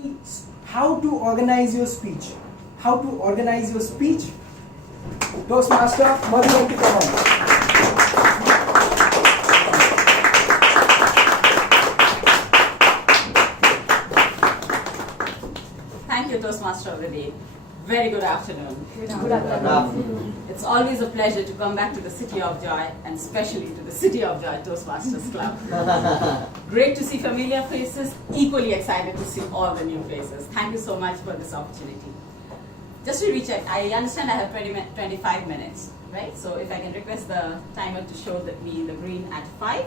basically how to organize your speech. How to organize your speech. Toastmaster Madhurantika. Thank you, Toastmaster of the Day. Very good afternoon. Good afternoon. It's always a pleasure to come back to the City of Joy, and especially to the City of Joy Toastmasters Club. Great to see familiar faces, equally excited to see all the new faces. Thank you so much for this opportunity. Just to recheck, I understand I have 25 minutes, right? So if I can request the timer to show me the green at 5,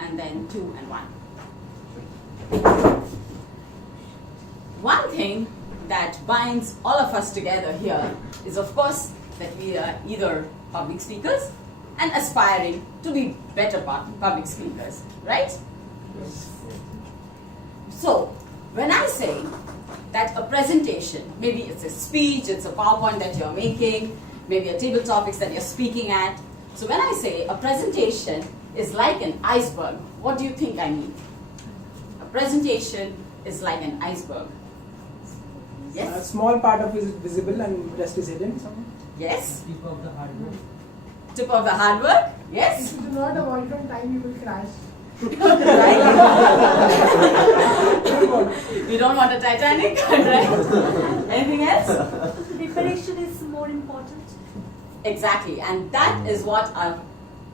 and then 2 and 1. One thing that binds all of us together here is, of course, that we are either public speakers and aspiring to be better public speakers, right? Yes. So, when I say that a presentation, maybe it's a speech, it's a PowerPoint that you're making, maybe a table topics that you're speaking at. So when I say a presentation is like an iceberg, what do you think I mean? A presentation is like an iceberg. Yes? A small part of it is visible and rest is hidden somewhere. Yes? Tip of the hard work. Tip of the hard work? Yes? If you do not avoid from time, you will crash. Right? You don't want a Titanic, right? Anything else? Preparation is more important. Exactly, and that is what our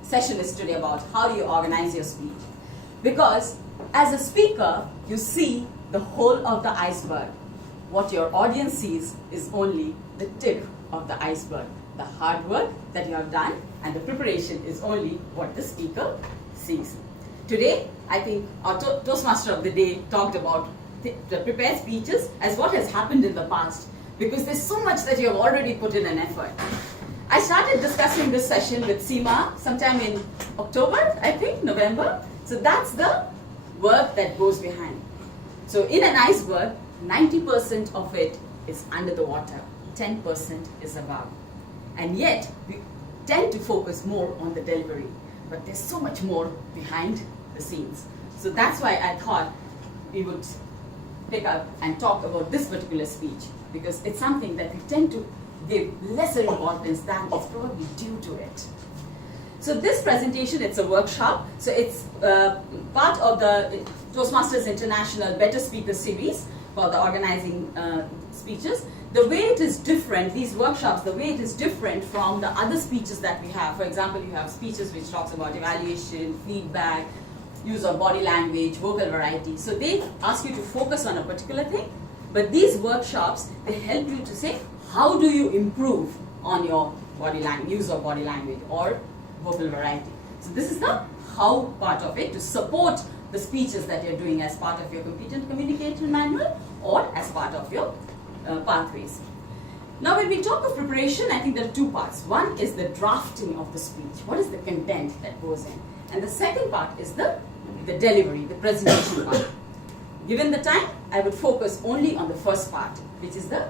session is today about, how do you organize your speech. Because as a speaker, you see the whole of the iceberg. What your audience sees is only the tip of the iceberg. The hard work that you have done and the preparation is only what the speaker sees. Today, I think our Toastmaster of the Day talked about the prepared speeches as what has happened in the past, because there's so much that you have already put in an effort. I started discussing this session with Seema sometime in October, I think, November. So that's the work that goes behind. So in an iceberg, 90% of it is under the water, 10% is above. And yet, we tend to focus more on the delivery, but there's so much more behind the scenes. So that's why I thought we would pick up and talk about this particular speech, because it's something that we tend to give lesser importance than it's probably due to it. So this presentation, it's a workshop. So it's part of the Toastmasters International Better Speaker Series for the organizing speeches. The way it is different, these workshops, the way it is different from the other speeches that we have. For example, you have speeches which talks about evaluation, feedback, use of body language, vocal variety. So they ask you to focus on a particular thing, but these workshops, they help you to say, how do you improve on your body language, use of body language or vocal variety. So this is the how part of it to support the speeches that you're doing as part of your competent communication manual or as part of your pathways. Now when we talk of preparation, I think there are two parts. One is the drafting of the speech. What is the content that goes in? And the second part is the delivery, the presentation part. Given the time, I would focus only on the first part, which is the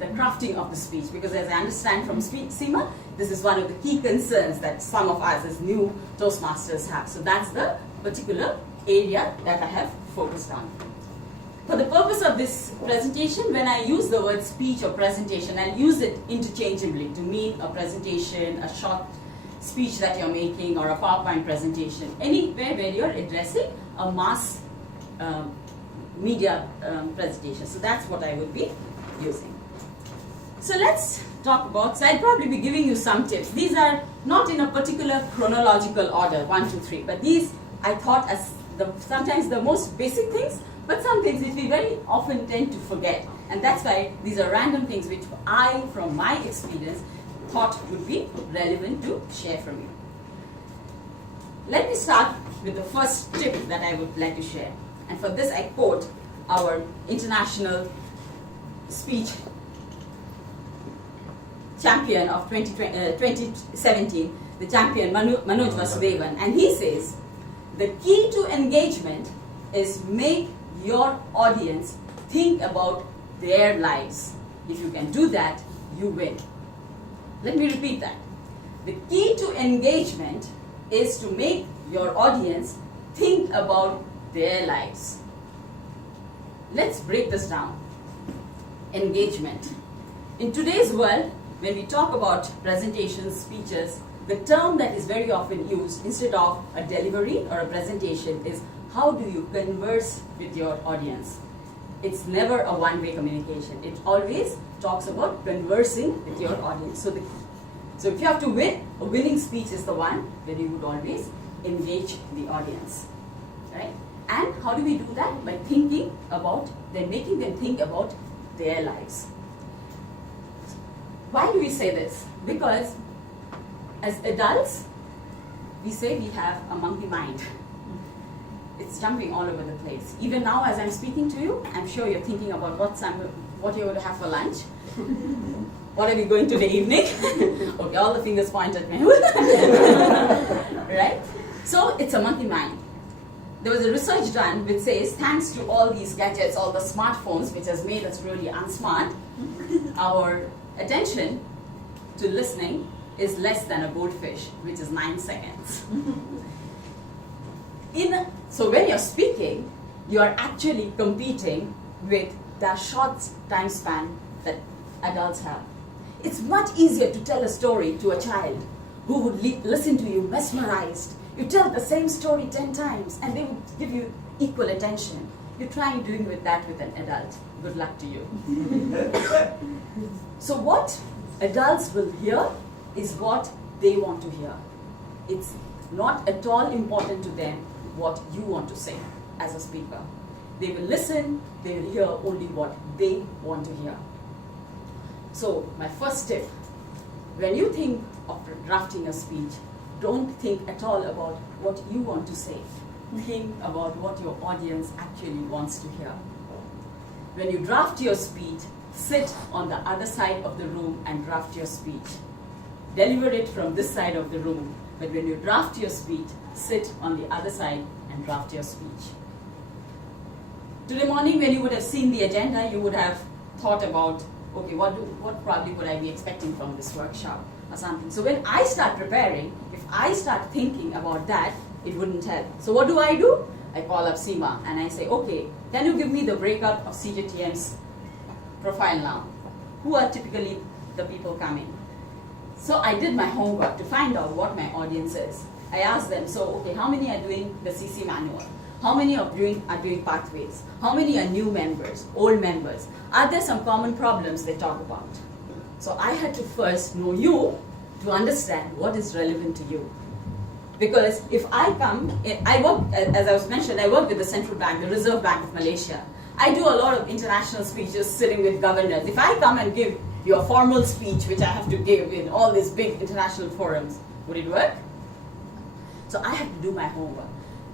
crafting of the speech, because as I understand from Seema, this is one of the key concerns that some of us as new Toastmasters have. So that's the particular area that I have focused on. For the purpose of this presentation, when I use the word speech or presentation, I'll use it interchangeably to mean a presentation, a short speech that you're making, or a PowerPoint presentation, anywhere where you're addressing a mass media presentation. So that's what I would be using. So let's talk about, so I'll probably be giving you some tips. These are not in a particular chronological order, 1, 2, 3, but these I thought as sometimes the most basic things, but some things which we very often tend to forget. And that's why these are random things which I, from my experience, thought would be relevant to share from you. Let me start with the first tip that I would like to share. And for this I quote our international speech champion of 2017, the champion Manoj Vasudevan, and he says, the key to engagement is make your audience think about their lives. If you can do that, you win. Let me repeat that. The key to engagement is to make your audience think about their lives. let's break this down. Engagement. In today's world, when we talk about presentations, speeches, the term that is very often used instead of a delivery or a presentation is how do you converse with your audience. It's never a one-way communication. It always talks about conversing with your audience. So if you have to win, a winning speech is the one where you would always engage the audience, right? And how do we do that? By thinking about, then making them think about their lives. Why do we say this? Because as adults, we say we have a monkey mind. It's jumping all over the place. Even now, as I'm speaking to you, I'm sure you're thinking about what you're going to have for lunch. What are we going to the evening? Okay, all the fingers point at me. Right? So it's a monkey mind. There was a research done which says, thanks to all these gadgets, all the smartphones, which has made us really unsmart, our attention to listening is less than a goldfish, which is 9 seconds. So when you're speaking, you're actually competing with the short time span that adults have. It's much easier to tell a story to a child who would listen to you mesmerized. You tell the same story 10 times and they would give you equal attention. You try doing that with an adult. Good luck to you. So what adults will hear is what they want to hear. It's not at all important to them what you want to say as a speaker. They will listen, they will hear only what they want to hear. So my first tip, when you think of drafting a speech, don't think at all about what you want to say. Think about what your audience actually wants to hear. When you draft your speech, sit on the other side of the room and draft your speech. Deliver it from this side of the room, but when you draft your speech, sit on the other side and draft your speech. Today morning, when you would have seen the agenda, you would have thought about, okay, what probably would I be expecting from this workshop or something. So when I start preparing, if I start thinking about that, it wouldn't help. So what do? I call up Seema and I say, okay, can you give me the breakup of CJTM's profile now? Who are typically the people coming? So I did my homework to find out what my audience is. I asked them, so okay, how many are doing the CC manual? How many are doing pathways? How many are new members, old members? Are there some common problems they talk about? So I had to first know you to understand what is relevant to you. Because if I come, I work, as I was mentioned, I work with the Central Bank, the Reserve Bank of Malaysia. I do a lot of international speeches sitting with governors. If I come and give you a formal speech, which I have to give in all these big international forums, would it work? So I have to do my homework.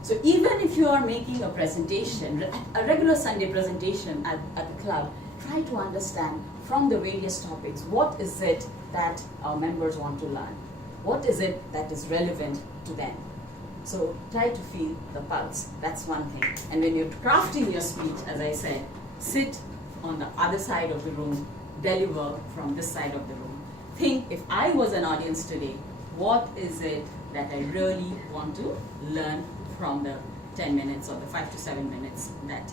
So even if you are making a presentation, a regular Sunday presentation at the club, try to understand from the various topics, what is it that our members want to learn? What is it that is relevant to them? So try to feel the pulse. That's one thing. And when you're crafting your speech, as I said, sit on the other side of the room, deliver from this side of the room. Think, if I was an audience today, what is it that I really want to learn from the 10 minutes or the 5 to 7 minutes that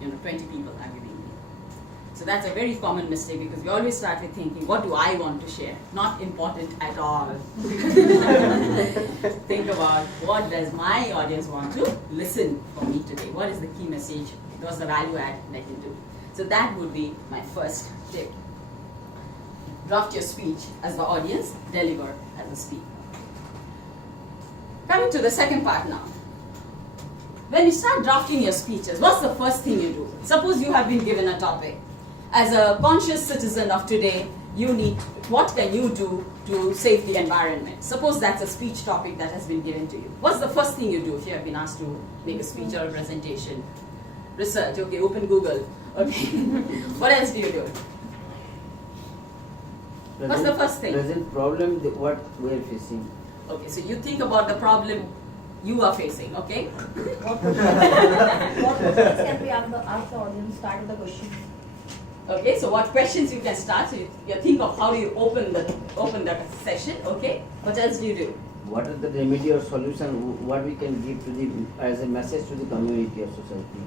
20 people are giving me. So that's a very common mistake, because we always start with thinking, what do I want to share? Not important at all. Think about, what does my audience want to listen from me today? What is the key message? What's the value add that you do? So that would be my first tip. Draft your speech as the audience, deliver as a speaker. Coming to the second part now. When you start drafting your speeches, what's the first thing you do? Suppose you have been given a topic. As a conscious citizen of today, what can you do to save the environment? Suppose that's a speech topic that has been given to you. What's the first thing you do if you have been asked to make a speech or a presentation? Research, okay, open Google. Okay. What else do you do? What's the first thing? Present problem, what we are facing. Okay, so you think about the problem you are facing, okay? What questions can we ask the audience? Start with the question. Okay, so what questions you can start? So you think of how you open the session, okay? What else do you do? What is the remedy or solution? What we can give to as a message to the community or society?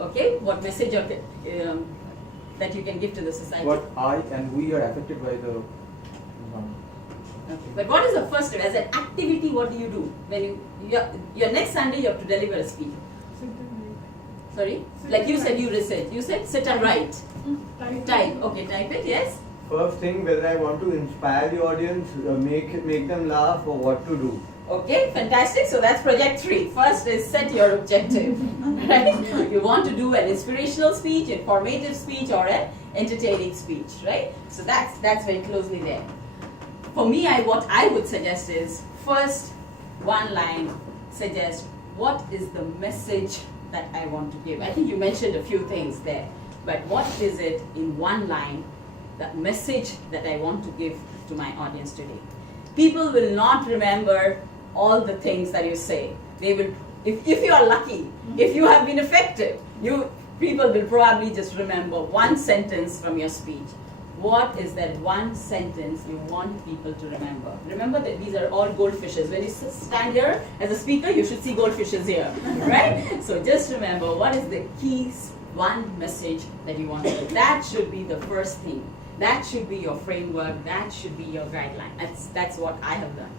Okay, what message that you can give to the society. What I and we are affected by the Okay. But what is the first step? As an activity, what do you do? When your next Sunday you have to deliver a speech. Sit and wait. Sorry? Sit Like and you said, write. you research. You said sit and write. Type. Okay, type it, yes. First thing, whether I want to inspire the audience, make them laugh, or what to do. Okay, fantastic. So that's project 3. First is set your objective. Right? You want to do an inspirational speech, informative speech, or an entertaining speech, right? So that's very closely there. For me, what I would suggest is first one line suggest what is the message that I want to give. I think you mentioned a few things there, but what is it in one line, the message that I want to give to my audience today? People will not remember all the things that you say. They will, if you are lucky, if you have been effective, people will probably just remember one sentence from your speech. What is that one sentence you want people to remember? Remember that these are all goldfishes. When you stand here as a speaker, you should see goldfishes here, right? So just remember, what is the key one message that you want to do? That should be the first thing. That should be your framework. That should be your guideline. That's what I have done.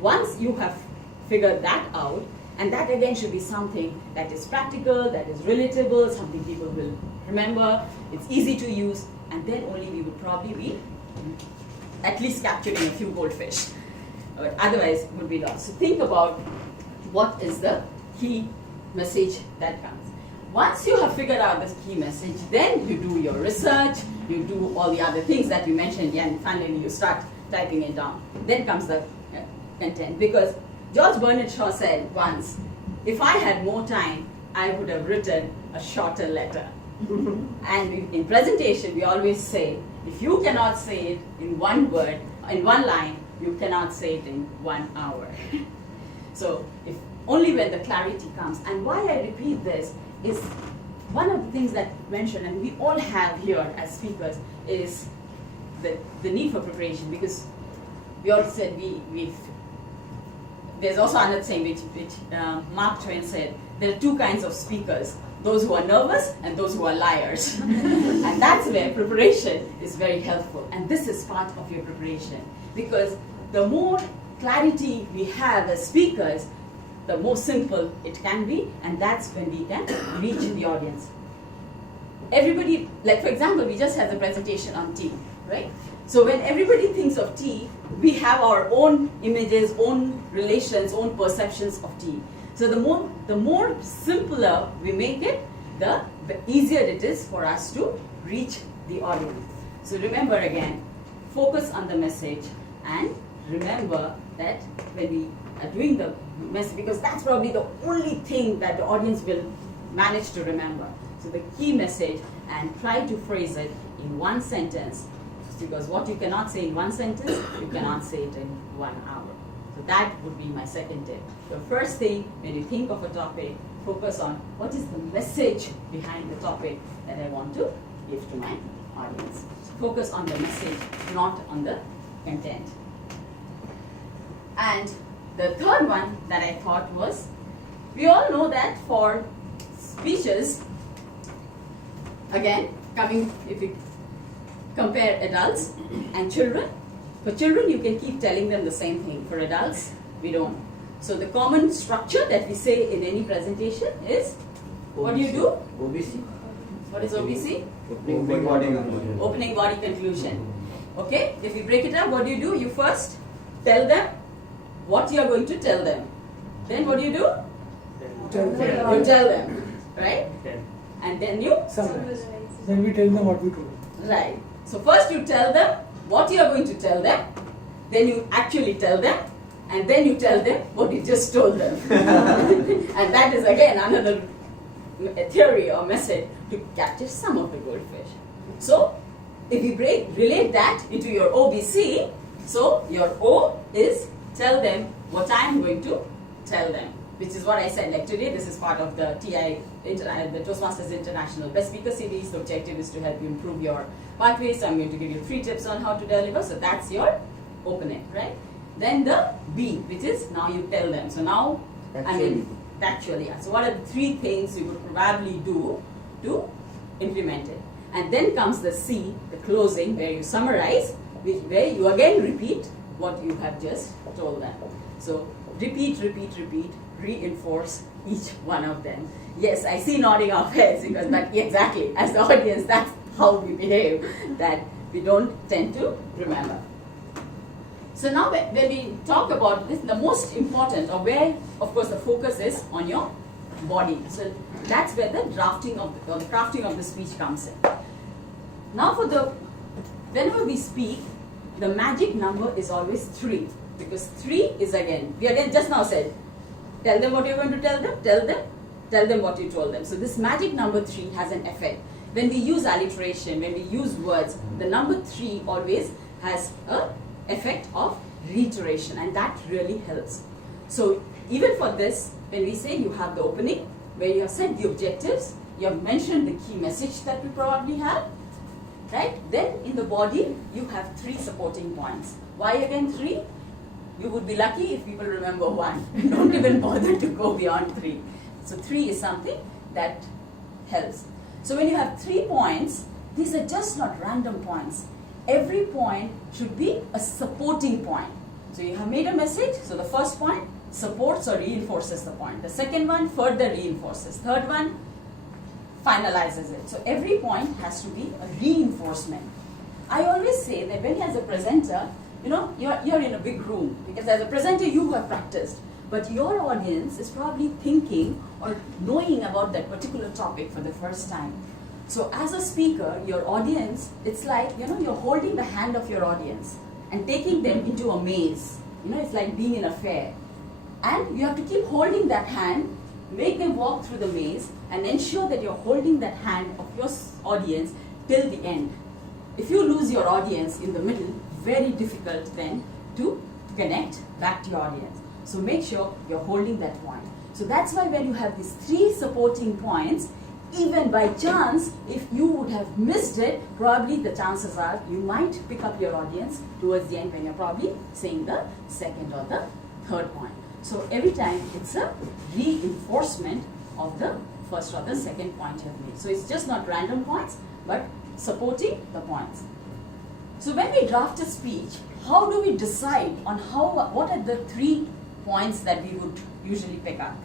Once you have figured that out, and that again should be something that is practical, that is relatable, something people will remember, it's easy to use, and then only we would probably be at least capturing a few goldfish. But otherwise, it would be lost. So think about what is the key message that comes. Once you have figured out this key message, then you do your research, you do all the other things that you mentioned, and finally you start typing it down. Then comes the content. Because George Bernard Shaw said once, if I had more time, I would have written a shorter letter. And in presentation, we always say, if you cannot say it in one word, in one line, you cannot say it in 1 hour. So if only when the clarity comes. And why I repeat this is one of the things that you mentioned, and we all have here as speakers, is the need for preparation. Because we all said there's also another saying which Mark Twain said, there are 2 kinds of speakers, those who are nervous and those who are liars. And that's where preparation is very helpful. And this is part of your preparation. Because the more clarity we have as speakers, the more simple it can be, and that's when we can reach the audience. Everybody, like for example, we just had a presentation on tea, right? So when everybody thinks of tea, we have our own images, own relations, own perceptions of tea. So the more simpler we make it, the easier it is for us to reach the audience. So remember again, focus on the message, and remember that when we are doing the message, because that's probably the only thing that the audience will manage to remember. So the key message, and try to phrase it in one sentence, because what you cannot say in one sentence, you cannot say it in 1 hour. So that would be my second tip. The first thing, when you think of a topic, focus on what is the message behind the topic that I want to give to my audience. So focus on the message, not on the content. And the third one that I thought was, we all know that for speeches, again, if we compare adults and children, for children you can keep telling them the same thing. For adults, we don't. So the common structure that we say in any presentation is, what do you do? OBC. What is OBC? Opening body conclusion. Opening body conclusion. Okay, if we break it up, what do? You first tell them what you are going to tell them. Then what do? You tell them, right? And then you Summarize. Then we tell them what we told. right. So first you tell them what you are going to tell them, then you actually tell them, and then you tell them what you just told them. And that is again another theory or method to capture some of the goldfish. So if you relate that into your OBC, so your O is tell them what I am going to tell them, which is what I said. Like today, this is part of the the Toastmasters International Best Speaker Series. The objective is to help you improve your pathways. So I'm going to give you 3 tips on how to deliver. So that's your opening, right? Then the B, which is now you tell them. So now, actually. So what are the 3 things you would probably do to implement it. And then comes the C, the closing, where you summarize, where you again repeat what you have just told them. So repeat, repeat, repeat, reinforce each one of them. Yes, I see nodding of heads because that exactly, as the audience, that's how we behave, that we don't tend to remember. So now when we talk about this, the most important, or where of course the focus is on your body. So that's where the drafting of or the crafting of the speech comes in. Now whenever we speak, the magic number is always 3, because 3 is we again just now said, tell them what you're going to tell them what you told them. So this magic number 3 has an effect. When we use alliteration, when we use words, the number 3 always has a effect of reiteration, and that really helps. So even for this, when we say you have the opening, where you have said the objectives, you have mentioned the key message that we probably have, right? Then in the body, you have 3 supporting points. Why again 3? You would be lucky if people remember 1. Don't even bother to go beyond 3. So 3 is something that helps. So when you have 3 points, these are just not random points. Every point should be a supporting point. So you have made a message, so the first point supports or reinforces the point. The second one further reinforces. Third one finalizes it. So every point has to be a reinforcement. I always say that when as a presenter, you're in a big room, because as a presenter you have practiced, but your audience is probably thinking or knowing about that particular topic for the first time. So as a speaker, your audience, it's like, you're holding the hand of your audience and taking them into a maze. It's like being in a fair. And you have to keep holding that hand, make them walk through the maze, and ensure that you're holding that hand of your audience till the end. If you lose your audience in the middle, very difficult then to connect back to your audience. So make sure you're holding that point. So that's why when you have these 3 supporting points, even by chance, if you would have missed it, probably the chances are you might pick up your audience towards the end when you're probably saying the second or the third point. So every time it's a reinforcement of the first or the second point you have made. So it's just not random points, but supporting the points. So when we draft a speech, how do we decide on what are the 3 points that we would usually pick up?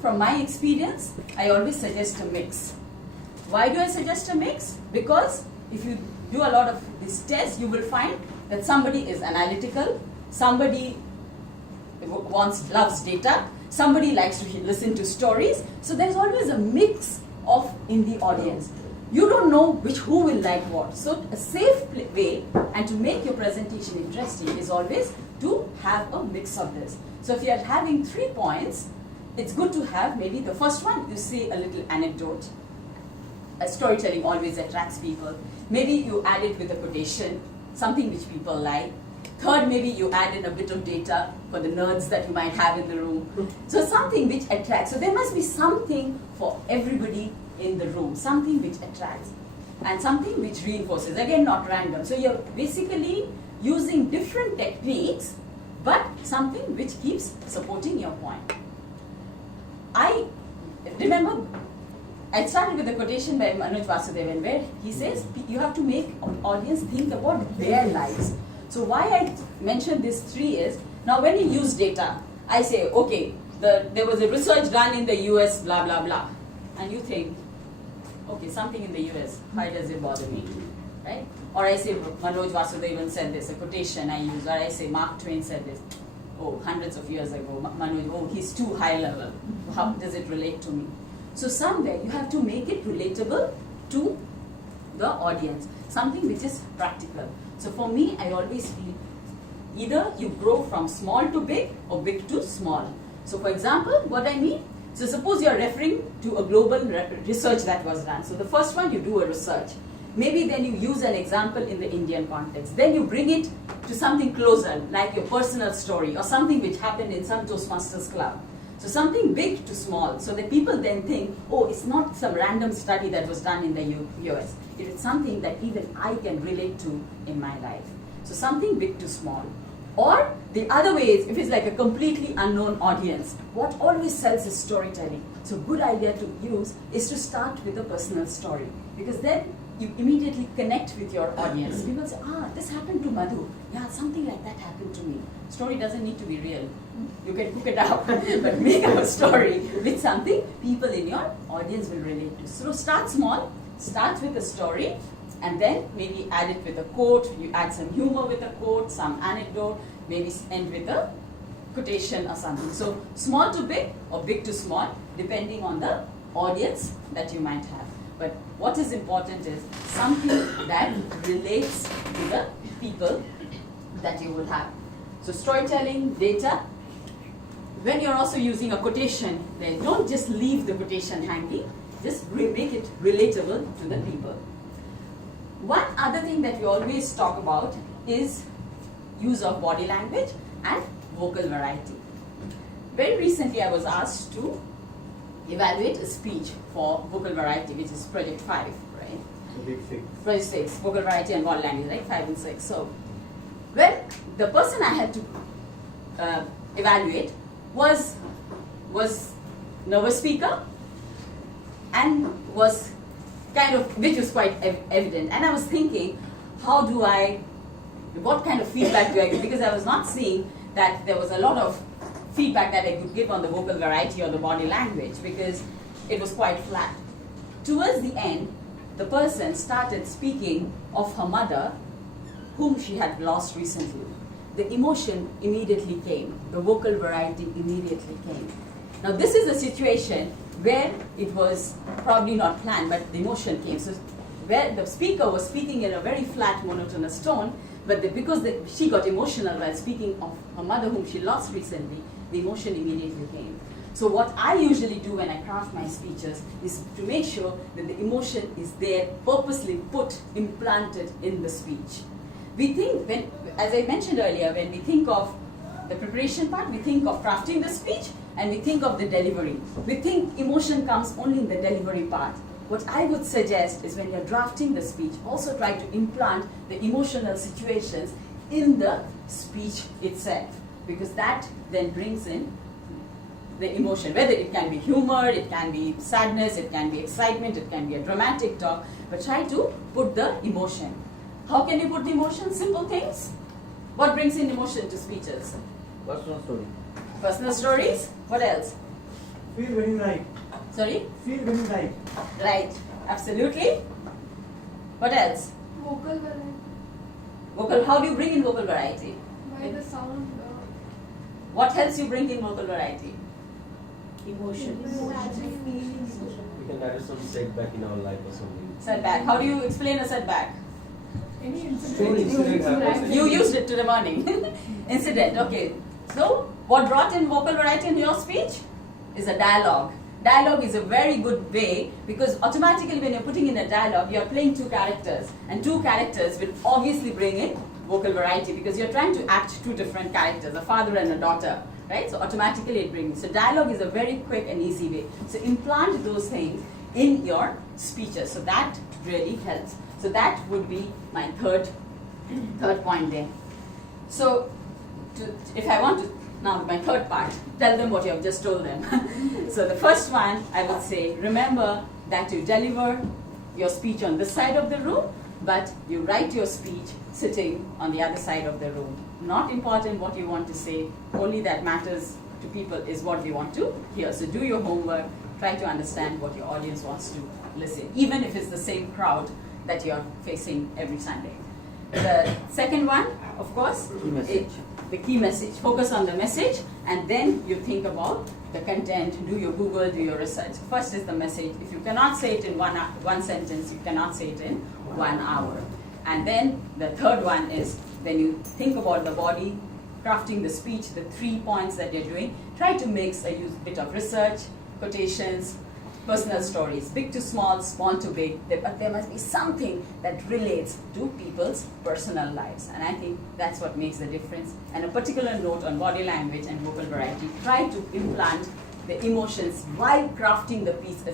From my experience, I always suggest a mix. Why do I suggest a mix? Because if you do a lot of these tests, you will find that somebody is analytical, somebody loves data, somebody likes to listen to stories. So there's always a mix in the audience. You don't know who will like what. So a safe way and to make your presentation interesting is always to have a mix of this. So if you are having 3 points, it's good to have maybe the first one, you say a little anecdote. Storytelling always attracts people. Maybe you add it with a quotation, something which people like. Third, maybe you add in a bit of data for the nerds that you might have in the room. So something which attracts. So there must be something for everybody in the room, something which attracts and something which reinforces. Again, not random. So you're basically using different techniques, but something which keeps supporting your point. I remember I started with a quotation by Manoj Vasudevan where he says you have to make an audience think about their lives. So why I mentioned these 3 is, now when you use data, I say, okay, there was a research done in the US, blah, blah, blah. And you think, okay, something in the US, why does it bother me, right? Or I say, Manoj Vasudevan said this, a quotation I use, or I say, Mark Twain said this. Oh, hundreds of years ago, Manoj, oh, he's too high level. How does it relate to me? So somewhere you have to make it relatable to the audience, something which is practical. So for me, I always feel either you grow from small to big or big to small. So for example, what I mean, so suppose you are referring to a global research that was done. So the first one, you do a research. Maybe then you use an example in the Indian context. Then you bring it to something closer, like your personal story or something which happened in some Toastmasters club. So something big to small, so that people then think, oh, it's not some random study that was done in the US. It is something that even I can relate to in my life. So something big to small. Or the other way is, if it's like a completely unknown audience, what always sells is storytelling. So good idea to use is to start with a personal story, because then you immediately connect with your audience. People say, this happened to Madhu. Yeah, something like that happened to me. Story doesn't need to be real. You can cook it up, but make up a story with something people in your audience will relate to. So start small, start with a story, and then maybe add it with a quote. You add some humor with a quote, some anecdote, maybe end with a quotation or something. So small to big or big to small, depending on the audience that you might have. But what is important is something that relates to the people that you will have. So storytelling, data. When you're also using a quotation, then don't just leave the quotation hanging, just make it relatable to the people. One other thing that we always talk about is use of body language and vocal variety. Very recently I was asked to evaluate a speech for vocal variety, which is project 5, right? Project 6, vocal variety and body language, right? 5 and 6. So, well, the person I had to evaluate was nervous speaker and was kind of, which was quite evident. And I was thinking, what kind of feedback do I give? Because I was not seeing that there was a lot of feedback that I could give on the vocal variety or the body language, because it was quite flat. Towards the end, the person started speaking of her mother, whom she had lost recently. The emotion immediately came. The vocal variety immediately came. Now this is a situation where it was probably not planned, but the emotion came. So where the speaker was speaking in a very flat, monotonous tone, but because she got emotional while speaking of her mother whom she lost recently, the emotion immediately came. So what I usually do when I craft my speeches is to make sure that the emotion is there, purposely implanted in the speech. We think, as I mentioned earlier, when we think of the preparation part, we think of crafting the speech, and we think of the delivery. We think emotion comes only in the delivery part. What I would suggest is when you're drafting the speech, also try to implant the emotional situations in the speech itself, because that then brings in the emotion, whether it can be humor, it can be sadness, it can be excitement, it can be a dramatic talk, but try to put the emotion. How can you put the emotion? Simple things. What brings in emotion to speeches? Personal story. Personal stories. What else? Feel very right. Sorry? Feel very right. Right. Absolutely. What else? Vocal variety. Vocal. How do you bring in vocal variety? By the sound. What helps you bring in vocal variety? Emotions. We can add some setback in our life or something. Setback. How do you explain a setback? Any Story incident. incident happens. You used it to the morning. Incident. Okay. So, what brought in vocal variety in your speech is a dialogue. Dialogue is a very good way, because automatically when you're putting in a dialogue, you're playing two characters, and two characters will obviously bring in vocal variety, because you're trying to act two different characters, a father and a daughter, right? So automatically it brings. So dialogue is a very quick and easy way. So implant those things in your speeches. So that really helps. So that would be my third point there. So if I want to, now my third part, tell them what you have just told them. So the first one, I would say, remember that you deliver your speech on this side of the room, but you write your speech sitting on the other side of the room. Not important what you want to say, only that matters to people is what they want to hear. So do your homework, try to understand what your audience wants to listen, even if it's the same crowd that you're facing every Sunday. The second one, of course, Key message. the key message. Focus on the message, and then you think about the content, do your Google, do your research. First is the message. If you cannot say it in one sentence, you cannot say it in 1 hour. And then the third one is when you think about the body, crafting the speech, the 3 points that you're doing, try to mix a bit of research, quotations, personal stories, big to small, small to big, but there must be something that relates to people's personal lives. And I think that's what makes the difference. And a particular note on body language and vocal variety, try to implant the emotions while crafting the piece,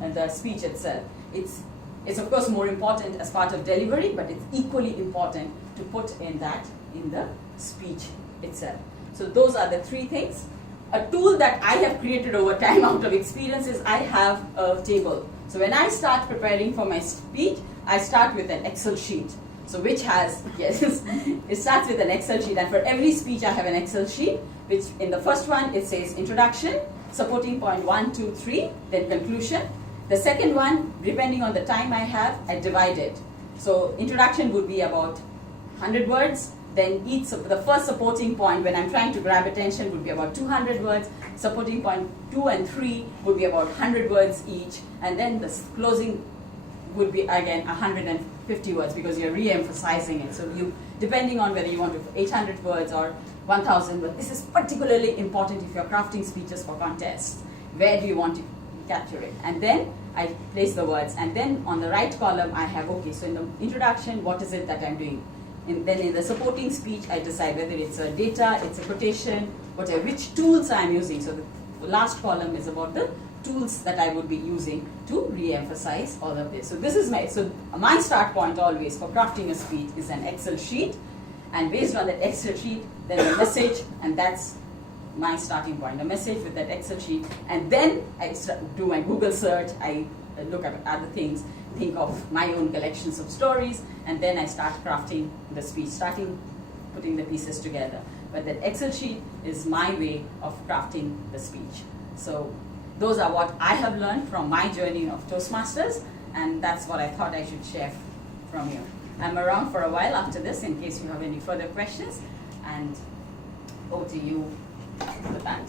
the speech itself. It's of course more important as part of delivery, but it's equally important to put in that in the speech itself. So those are the three things. A tool that I have created over time out of experience is I have a table. So when I start preparing for my speech, I start with an Excel sheet. So which has, yes, it starts with an Excel sheet, and for every speech I have an Excel sheet, which in the first one it says introduction, supporting point 1, 2, 3, then conclusion. The second one, depending on the time I have, I divide it. So introduction would be about 100 words, then the first supporting point when I'm trying to grab attention would be about 200 words, supporting point 2 and 3 would be about 100 words each, and then the closing would be again 150 words because you're re-emphasizing it. So you, depending on whether you want to 800 words or 1000 words, this is particularly important if you're crafting speeches for contests. Where do you want to capture it? And then I place the words, and then on the right column I have, okay, so in the introduction, what is it that I'm doing? Then in the supporting speech, I decide whether it's a data, it's a quotation, whatever, which tools I'm using. So the last column is about the tools that I would be using to re-emphasize all of this. So this is my start point always for crafting a speech is an Excel sheet, and based on that Excel sheet, then the message, and that's my starting point, the message with that Excel sheet, and then I do my Google search, I look at other things, think of my own collections of stories, and then I start crafting the speech, putting the pieces together. But that Excel sheet is my way of crafting the speech. So those are what I have learned from my journey of Toastmasters, and that's what I thought I should share from you. I'm around for a while after this in case you have any further questions, and over to you, the band.